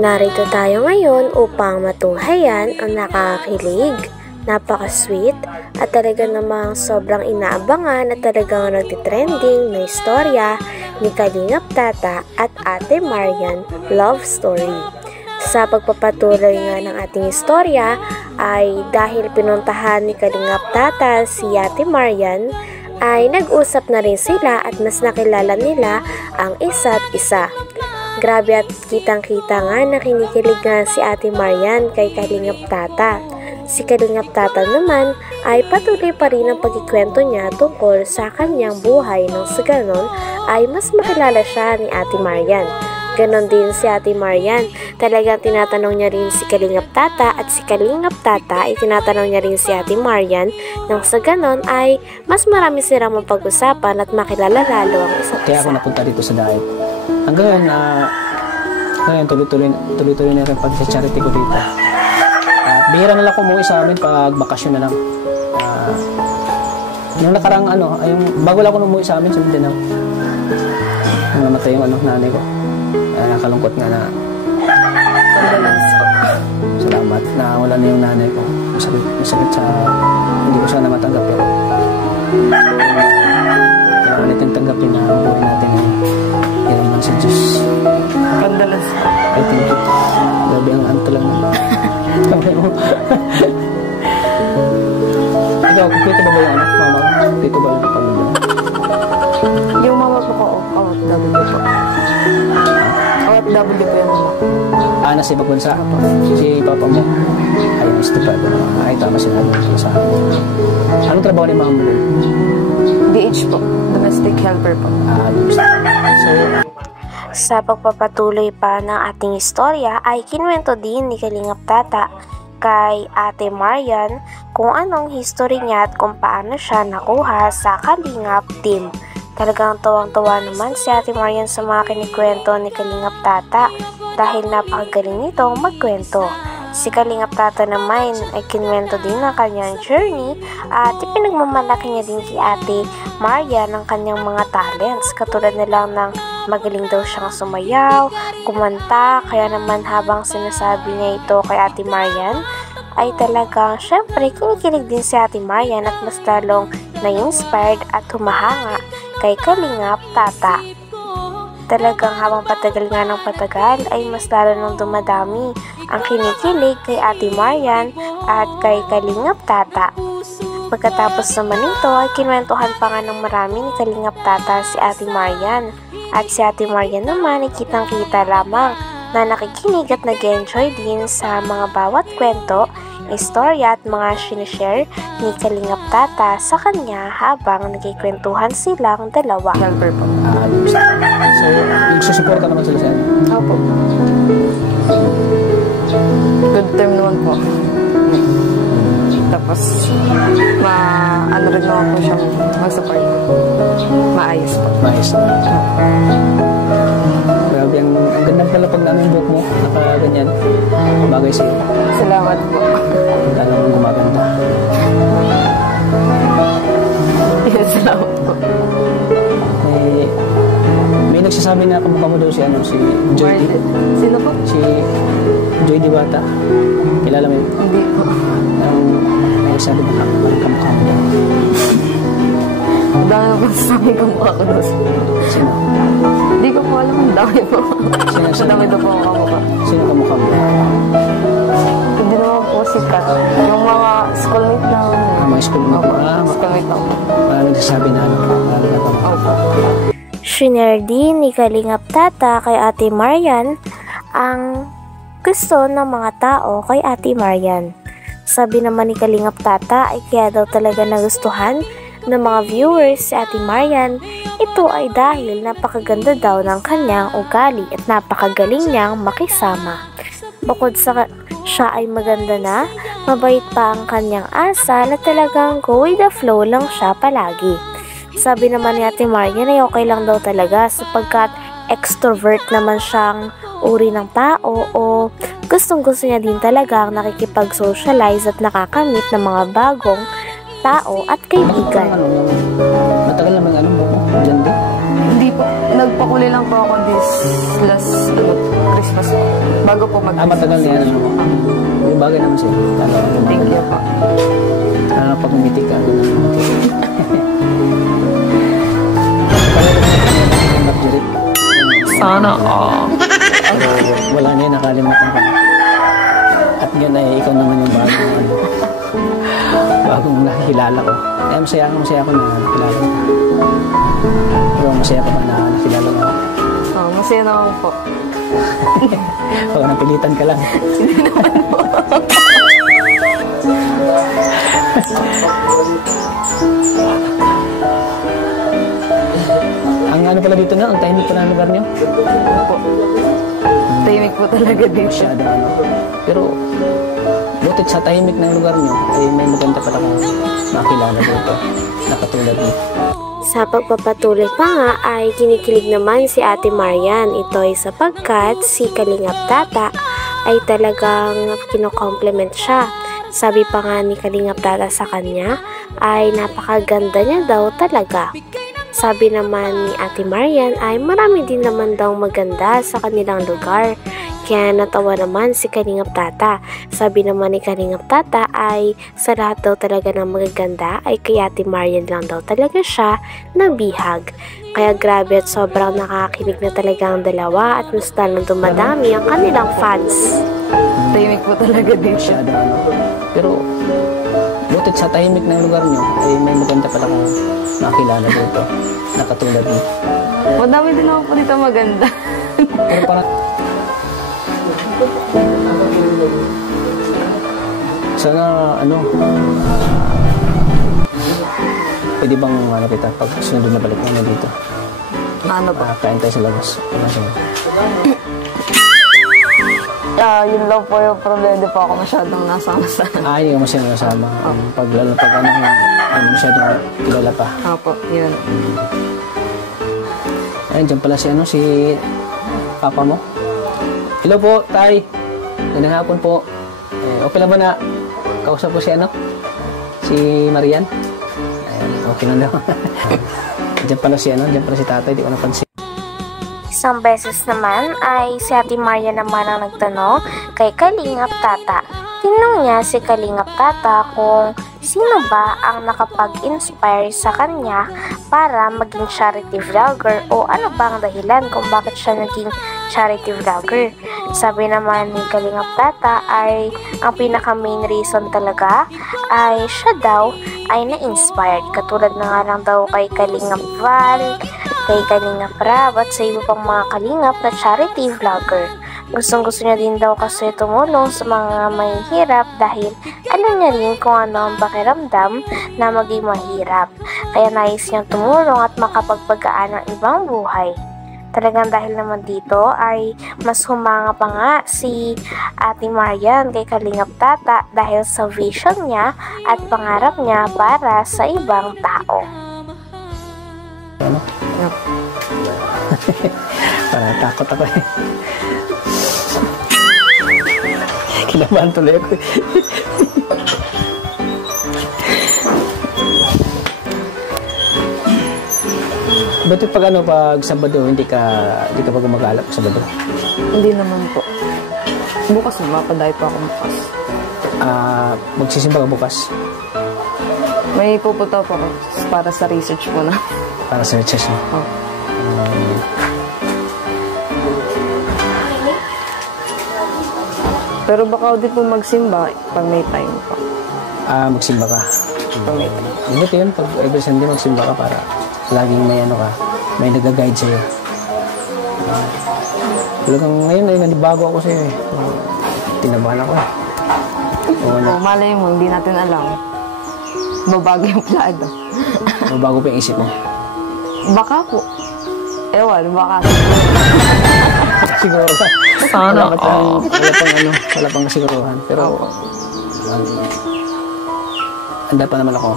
Narito tayo ngayon upang matunghayan ang nakakakilig, napaka-sweet at talaga namang sobrang inaabangan at talagang nagtitrending na istorya ni Kalingap Tata at Ate Marian love story. Sa pagpapatuloy nga ng ating istorya ay dahil pinuntahan ni Kalingap Tata si Ate Marian ay nag-usap na rin sila at mas nakilala nila ang isa't isa. Grabe at kitang-kita nga na kinikilig nga si Ate Marian kay Kalingap Tata. Si Kalingap Tata naman ay patuloy pa rin ang pagkikwento niya tungkol sa kanyang buhay nang sa ganon ay mas makilala siya ni Ate Marian. Ganon din si Ate Marian, talagang tinatanong niya rin si Kalingap Tata at si Kalingap Tata ay tinatanong niya rin si Ate Marian nang sa ganon ay mas marami silang mapag-usapan at makilala lalo ang isa't isa. Kaya ako napunta dito sa diet. Hanggang ngayon, tuloy-tuloy na rin pag-charity ko dito. At bihira na lang ko umuwi sa amin pag bakasyon na lang. Nung nakarang bago lang ako umuwi sa amin sa Mindanao. Nung namatay yung nanay ko. Nakalungkot nga na. Condolence po. Salamat na wala na yung nanay ko. Masakit sa hindi ko sana matanggap pero kailangan natin tanggapin na ang buhay natin ngayon. Yan naman sa Diyos. Condolence po. Ay, thank you. Grabe ang lang. Ikaw, dito ba yung mama? Dito ba yung pamilya? Yung mama po ko, OFW po. OFW po yung mama. Nasa ibang bansa? Si papa mo? Ay, Mr. Papa. Ay, tama sinabi ko sa akin. Anong trabaho ni mama mo? DH po. Domestic helper po. Sa pagpapatuloy pa ng ating istorya ay kinuwento din ni Kalingap Tata kay Ate Marian kung anong history niya at kung paano siya nakuha sa Kalingap team. Talagang tuwang-tuwa naman si Ate Marian sa mga kinikwento ni Kalingap Tata dahil napakagaling nitong magkwento. Si Kalingap Tata naman ay kinuwento din ng kanyang journey at ipinagmamalaki niya din kay Ate Marian ang kanyang mga talents katulad na lang ng magaling daw siyang sumayaw, kumanta, kaya naman habang sinasabi niya ito kay Ate Marian ay talagang syempre kinikilig din si Ate Marian at mas lalong na-inspired at humahanga kay Kalingap Tata. Talagang habang patagal nga ng patagal ay mas lalo nang dumadami ang kinikilig kay Ate Marian at kay Kalingap Tata. Pagkatapos naman nito ay kinwentuhan pa nga ng marami ni Kalingap Tata si Ate Marian. At si Ate Marian naman ay kitang-kita lamang na nakikinig at nag-enjoy din sa mga bawat kwento, istorya at mga sinishare ni Kalingap Tata sa kanya habang nagkikwentuhan silang dalawa. Helper po. So, nagsusuporta naman sila sa inyo? Opo. Good term naman po. Tapos, ano rin naman po siyang mag-support. Maayos po. Maayos na. Grabe, ang ganda pala pag namin book mo. Nakaganyan. Bagay sa'yo. Salamat po. Lalo mong gumaganda. Yes, salamat po. May nagsasabi na kamukha mo daw si Joy D. Sino po? Si Joy D Bata. Kilala mo yun? Hindi po. May nagsasabi na kamukha mo daw. Ang dami po sasabi kamukha ko daw. Sino? Hindi ko po alam. Ang dami po. Ang dami daw po ang kamukha. Sino kamukha mo? Hindi naman po sikat. Yung mga schoolmate na. Mga schoolmate mo? Schoolmate na po. Parang nagsasabi na Opo. Shinare din ni Kalingap Tata kay Ate Marian ang gusto ng mga tao kay Ate Marian. Sabi naman ni Kalingap Tata ay kaya daw talaga nagustuhan ng mga viewers si Ate Marian. Ito ay dahil napakaganda daw ng kanyang ugali at napakagaling niyang makisama. Bukod sa siya ay maganda na, mabait pa ang kanyang asal na talagang go with the flow lang siya palagi. Sabi naman ni Ate Marian ay okay lang daw talaga sapagkat extrovert naman siyang uri ng tao o gustong-gusto niya din talagang nakikipag-socialize at nakakamit ng mga bagong tao at kaibigan. Matagal naman mo dyan din? Hindi po. Nagpakulay lang po ako this last Christmas. Bago po Matagal na yan. Yung bagay naman siya. Thank you po. Pag umiti ka. Sana Wala na yun, nakalimutan ko. At yun ay ikaw naman yung bagong nakikilala ko. Kaya masaya ako na nakilala ko. Pero masaya ka ba na nakilala ko? Masaya naman po. Huwag napilitan ka lang. Hindi naman po. Ang ano pala dito na, ang tahimik pala ng lugar nyo? Po. Tahimik po talaga dito. Masyado ano. Pero, butit sa tahimik ng lugar nyo, ay may maganda pala kong makilala dito. Nakatulad mo. Sa pagpapatuloy pa nga ay kinikilig naman si Ate Marian. Ito ay sapagkat si Kalingap Tata ay talagang kino-compliment siya. Sabi pa nga ni Kalingap Tata sa kanya ay napakaganda niya daw talaga. Sabi naman ni Ate Marian ay marami din naman daw maganda sa kanilang lugar. Kaya natawa naman si Kalingap Tata. Sabi naman ni Kalingap Tata ay sa lahat daw talaga ng magaganda ay kay Ate Marian lang daw talaga siya nabihag. Kaya grabe at sobrang nakakakilig na talaga ang dalawa at mas lalong dumadami ang kanilang fans. Tahimik po talaga dito. Masyado ano. Pero, butit sa tahimik ng lugar nyo, ay may maganda pala kong makilala dito. Nakatulad mo. Madami din naman po dito maganda. Pero parang sana pwede bang kita pag sunod na balik na dito? Ano ba? Kain tayo sa labas. Yun lang po yung problema. Di po ako masyadong nasama sa... Hindi ka masyadong nasama. Lalo pag hindi masyadong kilala pa. Opo, yun. Ayun, dyan pala si papa mo. Hello po, Tay. Ganang hapon po. Okay lang ba na kausap po si si Marian? Ayan, okay lang daw. Diyan pala si tatay, di ko napansin. Isang beses naman ay si Ate Marian naman ang nagtanong kay Kalingap Tata. Tinanong niya si Kalingap Tata kung sino ba ang nakapag-inspire sa kanya para maging charity vlogger o ano ba ang dahilan kung bakit siya naging charity vlogger. Sabi naman ni Kalingap Tata ay ang pinaka main reason talaga ay siya daw ay na-inspired. Katulad na nga lang daw kay Kalingap Val, kay Kalingap Rab at sa iba pang mga kalingap na charity vlogger. Gustong-gusto niya din daw kasi tumulong sa mga mahihirap dahil alam niya rin kung ano ang pakiramdam na maging mahirap. Kaya nais niyang tumulong at makapagpagaan ng ibang buhay. Talagang dahil naman dito ay mas humanga pa nga si Ate Marian kay Kalingap Tata dahil sa vision niya at pangarap niya para sa ibang tao. Parang takot ako eh. Kinabahan tuloy ako eh. Ba't pag Sabado, hindi ka pa gumagalap sa Sabado? Hindi naman po. Bukas na, mapadayo pa ako bukas. Magsisimba ka bukas? May pupunta po ako para sa research ko na. Para sa research mo? Oh. Pero baka din po magsimba pag may time pa. Magsimba ka? Pag may time. Buti yun, pag every Sunday magsimba ka para laging may may nag-guide sa'yo. Talagang ngayon ay nanibago ako sa'yo eh. Tinabahan ako eh. Malay mo, hindi natin alam. Babago yung plano. Babago pa yung isip mo? Baka po. Ewan, baka. Siguro ka. Sana. Wala pang kasiguruhan. Pero, handa pa naman ako.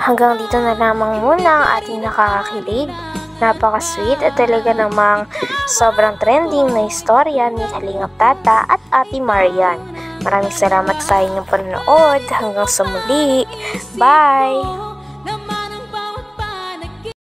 Hanggang dito na lamang muna ang ating nakakakilig, napaka-sweet at talaga namang sobrang trending na istorya ni Kalingap Tata at Ate Marian. Maraming salamat sa inyong panonood. Hanggang sa muli. Bye!